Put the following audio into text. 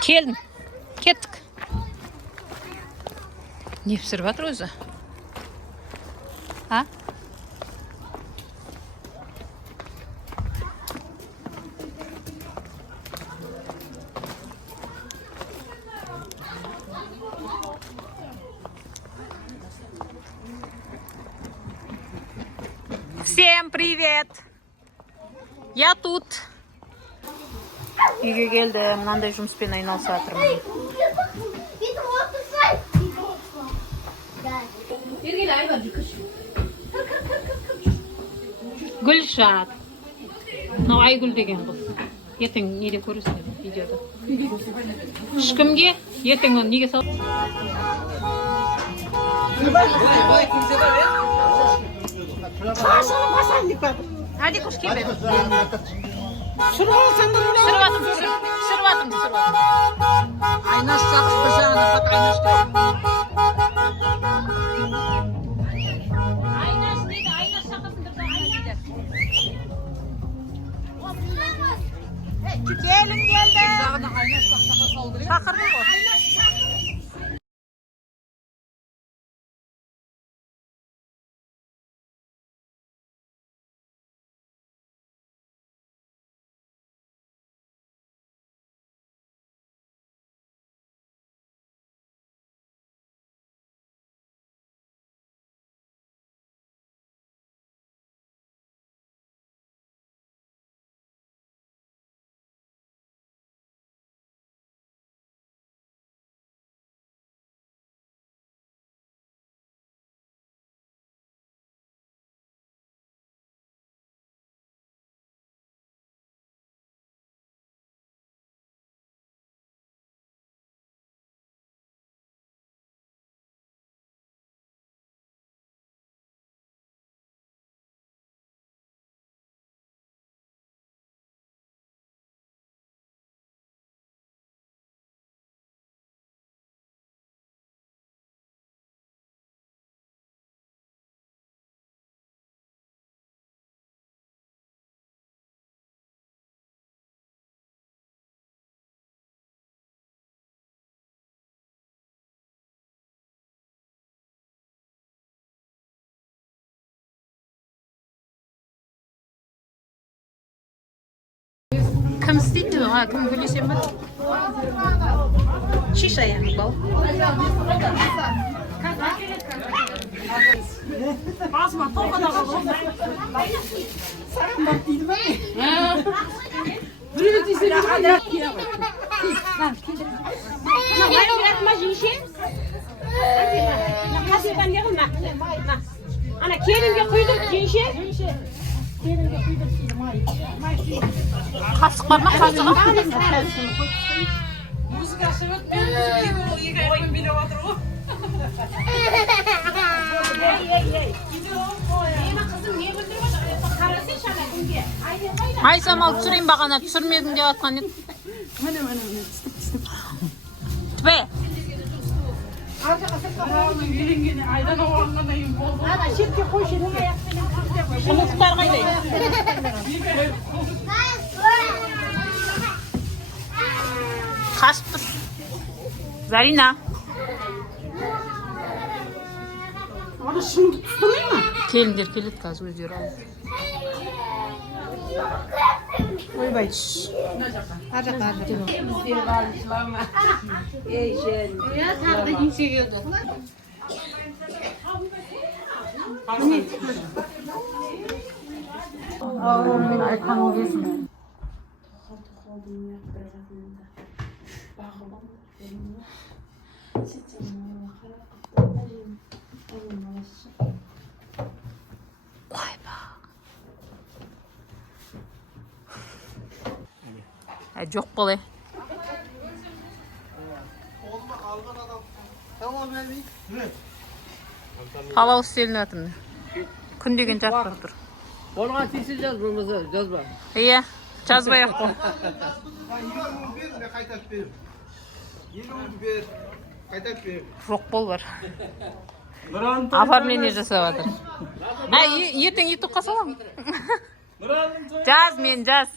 Келін, кеттік. Не пісіріп жатыр өзі? А? Всем привет! Я тут. Үйге келді, мынандай жұмыспен айналысып жатырмын. Гүлшат. Мынау Айгүл деген қыз. Ертең неде көресіңдер видеода. Ешкімге ертең оны неге салып? Hadi kuş gibi. Sırvatım. Aynaş sakız bacağına bak aynaş da. Aynaş neydi? Aynaş sakızındır da aynaş gider. Gelin geldi. Aynaş bak sakız saldırıyor. Takır mı o? Kım isteydi mi? Ha, kım gülüşe mi? Şişe yani bal. Basma, topa da bal. Sakın bak değil mi? Buraya da izle. Hadi. Lan, hayır bırakma şişe. Hadi ben yakınma. Ana kelimge koydum şişe. Kasık var mı? Kasık var mı? Müzik aşırı müzik yıkayın bile vardır o. Ay Samal түсірейін бағана түсірмедің деп атқан еді. Міне. Тіпе. Айдан оғанғаннан кейін болды. Ана шетке қой шетке. Құлықтар қайдай? Қашып тұр. Зарина. Ада шыңды тұстырмай ма? Келіндер келеді қазір өздері алып. Ойбай. Ар жаққа. Ей жел. Тағы да еңсе келді. Мен айтқан ол келсін. Жоқ болай. Палау істелін атымды. Күн деген жақтыр тұр. Болған тексіз жаз болмаса жазба. Иә, жазбай ақ қой. Жоқ бол бар. Оформление жасап жатыр. Ертең ютубқа саламын. Жаз мен жаз.